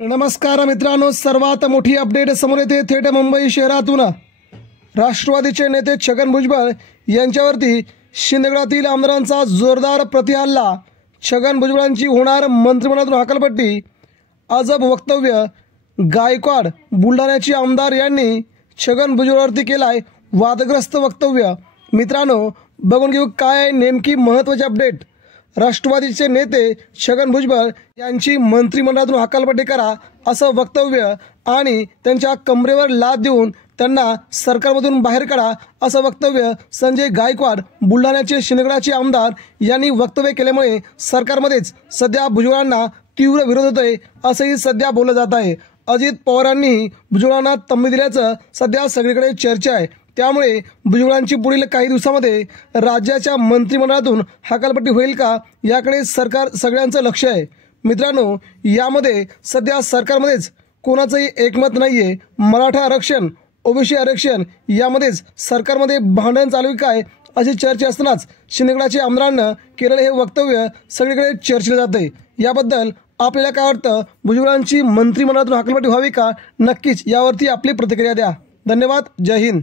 नमस्कार मित्रांनो, सर्वात मोठी अपडेट समोर येते थेट मुंबई शहरातून। राष्ट्रवादीचे नेते छगन भुजबळ यांच्यावरती शिंदेगडातील आमदारांचा जोरदार प्रतिहल्ला। छगन भुजबळांची होणार मंत्रिमंडळातून हकालपट्टी। अजब वक्तव्य। गायकवाड बुलढाण्याचे आमदार यांनी छगन भुजबळांवरती केलाय वादग्रस्त वक्तव्य। मित्रांनो, बघून घेऊ काय नेमकी महत्त्वाची अपडेट। राष्ट्रवादीचे नेते छगन भुजबळ यांची मंत्रिमंडळातून हकालपट्टी करा असं वक्तव्य आणि त्यांच्या कमरेवर लाद देऊन त्यांना सरकारमधून बाहेर काढा असं वक्तव्य संजय गायकवाड बुलढाण्याचे शिंदेगडाचे आमदार यांनी वक्तव्य केल्यामुळे सरकारमध्येच सध्या भुजबळांना तीव्र विरोध होतोय असंही सध्या बोललं जात आहे। अजित पवारांनी भुजबळांना तंबी दिल्याचं सध्या सगळीकडे चर्चा आहे। त्यामुळे भुजबळांची पुढील काही दिवसांमध्ये राज्याच्या मंत्रिमंडळातून हकालपट्टी होईल का याकडे सरकार सगळ्यांचं लक्ष आहे। मित्रांनो, यामध्ये सध्या सरकारमध्येच कोणाचंही एकमत नाहीये। मराठा आरक्षण, ओबीसी आरक्षण यामध्येच सरकारमध्ये भांडण चालू आहे काय अशी चर्चा असतानाच शिंदेगडाच्या आमदारांना केलेलं हे वक्तव्य सगळीकडे चर्चेलं जाते। याबद्दल आपल्याला काय वाटतं? भुजबळांची मंत्रिमंडळातून हकालपट्टी व्हावी का? नक्कीच यावरती आपली प्रतिक्रिया द्या। धन्यवाद। जय हिंद।